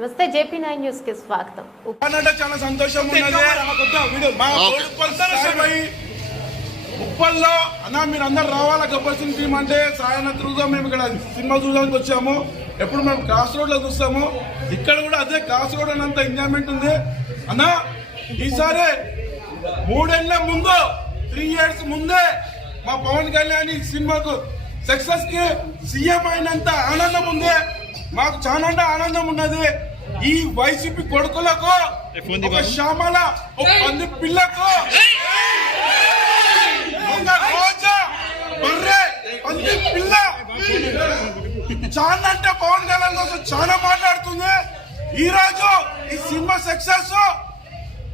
నమస్తే JP nine న్యూస్కి స్వాగతం చాలా సంతోషం ఉన్నది. మా ఉప్పల్ సాయిబాయి ఉప్పల్లో అన్న మీరు అందరు రావాలా? గబ్బర్ సింగ్ టీం అంటే సాయన మేము ఇక్కడ సినిమా చూడడానికి వచ్చాము. ఎప్పుడు మేము క్రాస్ రోడ్లో చూస్తాము. ఇక్కడ కూడా అదే క్రాస్ రోడ్ అనంత ఎంజాయ్మెంట్ ఉంది. అన్న ఈసారి మూడేళ్ళ ముందు త్రీ ఇయర్స్ ముందే మా పవన్ కళ్యాణ్ సినిమాకు సక్సెస్కి సీఎం అయినంత ఆనందం ఉంది. మాకు చాలా అంటే ఆనందం ఉన్నది. ఈ వైసీపీ కొడుకులకు ఒక శ్యామల ఒక పంది పిల్లకు ఒక రోజా బర్రె పంది పిల్ల. చాలా అంటే పవన్ కళ్యాణ్ కోసం చాలా మాట్లాడుతుంది. ఈ రోజు ఈ సినిమా సక్సెస్.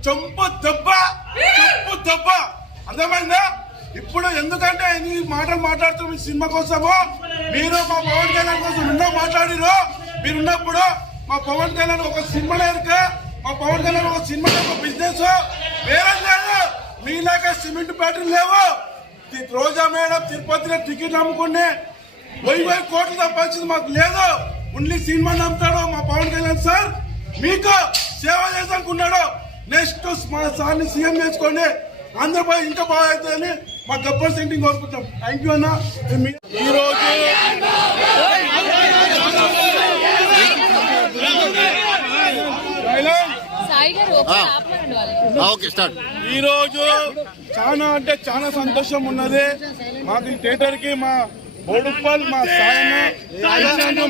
చంపు దెబ్బ చంపు దెబ్బ. అర్థమైందా? ఇప్పుడు ఎందుకంటే ఈ మాటలు మాట్లాడుతున్న ఈ సినిమా కోసము మీరు మా పవన్ కళ్యాణ్ కోసం ఎన్నో మాట్లాడిరు మీరు ఉన్నప్పుడు మా పవన్ కళ్యాణ్ ఒక సినిమా లేక మా పవన్ కళ్యాణ్ ఒక సినిమా ఒక బిజినెస్ వేరే లేదు మీలాగా సిమెంట్ బ్యాటరీ లేవు. రోజా మేడం తిరుపతిలో టికెట్లు అమ్ముకుని వెయ్యి వెయ్యి కోట్లు తప్పించింది మాకు లేదు. ఓన్లీ సినిమా నమ్ముతాడు మా పవన్ కళ్యాణ్ సార్. మీకు సేవ చేసానుకున్నాడు నెక్స్ట్ మా సార్ని సీఎం చేసుకోండి ఆంధ్రప్రదేశ్ ఇంకా బాగా అవుతుందని మా గబ్బర్ సెంటింగ్ కోరుకుంటాం. థ్యాంక్ యూ అన్న. మీ- ఓకే స్టార్ట్. ఈ రోజు చాలా అంటే చాలా సంతోషం ఉన్నది. మాకు ఈ థియేటర్కి మా బోడుప్పల్ మా సాయన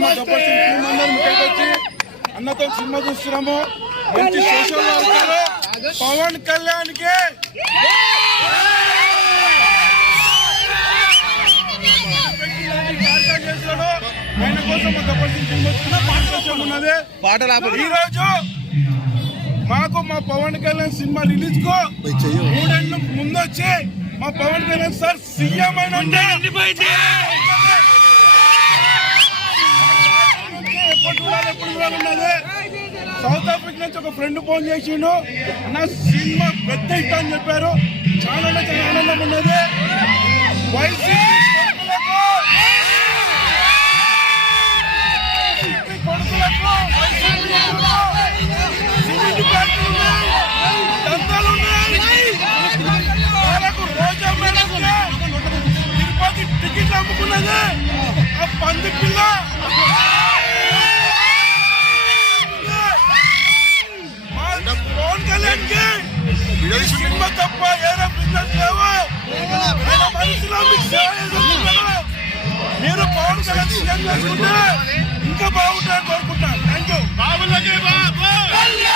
మా గబ్బర్ సింగ్ వచ్చి అన్నతో సినిమా చూస్తున్నాము. మంచి సోషల్ వర్కర్ పవన్ కళ్యాణ్కి ఆయన కోసం మా గబ్బర్ సింగ్ టీం వచ్చిన సంతోషం ఉన్నది. ఈ రోజు మాకు మా పవన్ కళ్యాణ్ సినిమా రిలీజ్ కో. మూడేళ్ళు ముందు వచ్చి మా పవన్ కళ్యాణ్ సార్ సీఎం అయిన ఎప్పుడు చూడాలి సౌత్ ఆఫ్రికా నుంచి ఒక ఫ్రెండ్ ఫోన్ చేసిండు. అన్న సినిమా పెద్ద హిట్ అని చెప్పారు. చాలా చాలా ఆనందం ఉన్నది. వైసీపీ చంపుకున్నది ఆ పంది పిల్ల. సినిమా తప్ప ఏదో బిజినెస్ లేవు. మీరు పవన్ కళ్యాణ్ ఇంకా బాగుంటారని కోరుకుంటా థ్యాంక్ యూ బాబు. బాబు